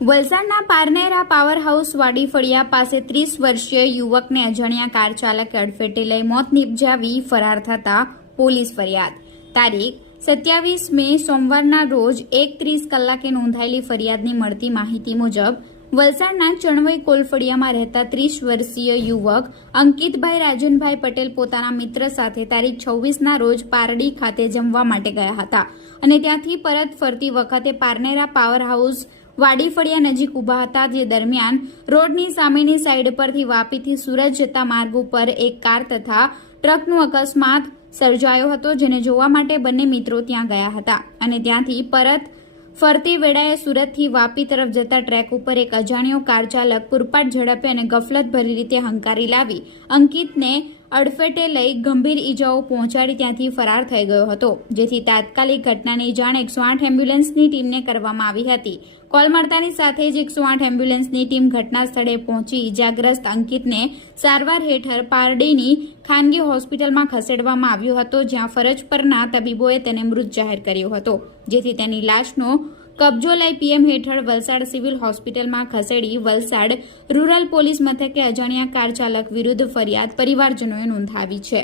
વલસાડના Parnera power house વાડી ફળિયા પાસે ત્રીસ વર્ષીય યુવકને અજાણ્યા કાર ચાલકે અડફેટે લઈ મોત નિપજાવી ફરાર થતા પોલીસ ફરિયાદ. તારીખ, સત્યાવીસ મે સોમવારના રોજ એક ત્રીસ કલાકે નોંધાયેલી ફરિયાદની મળતી માહિતી મુજબ, વલસાડના ચણવઈ કોલફળિયામાં રહેતા ત્રીસ વર્ષીય યુવક અંકિતભાઈ રાજનભાઈ પટેલ પોતાના મિત્ર સાથે તારીખ છવ્વીસના રોજ પારડી ખાતે જમવા માટે ગયા હતા અને ત્યાંથી પરત ફરતી વખતે પારનેરા પાવર હાઉસ વાડી ફળિયા નજીક ઊભા હતા જે દરમિયાન રોડની સામેની સાઈડ પરથી વાપીથી સુરત જતા માર્ગ ઉપર એક કાર તથા ટ્રકનું અકસ્માત સર્જાયો હતો, જેને જોવા માટે બંને મિત્રો ત્યાં ગયા હતા. અને ત્યાંથી પરત ફરતી વેળાએ સુરતથી વાપી તરફ જતા ટ્રેક ઉપર એક અજાણ્યો કાર ચાલક પૂરપાટ ઝડપે અને ગફલત ભરી રીતે હંકારી લાવી. અંકિતને અડફેટે લઈ ગંભીર ઈજાઓ પહોંચાડી ત્યાંથી ફરાર થઈ ગયો હતો. જેથી તાત્કાલિક ઘટનાની જાણ એકસો આઠ એમ્બ્યુલન્સની ટીમને કરવામાં આવી હતી. કોલ મળતાની સાથે જ એકસો આઠ એમ્બ્યુલન્સની ટીમ ઘટના સ્થળે પહોંચી ઈજાગ્રસ્ત અંકિતને સારવાર હેઠળ પારડીની ખાનગી હોસ્પિટલમાં ખસેડવામાં આવ્યો હતો, જ્યાં ફરજ પરના તબીબોએ તેને મૃત જાહેર કર્યો હતો. જેથી તેની લાશનો કબજો લઈ પીએમ હેઠળ વલસાડ સિવિલ હોસ્પિટલમાં ખસેડી વલસાડ રૂરલ પોલીસ મથકે અજાણ્યા કાર ચાલક વિરુદ્ધ ફરિયાદ પરિવારજનોએ નોંધાવી છે.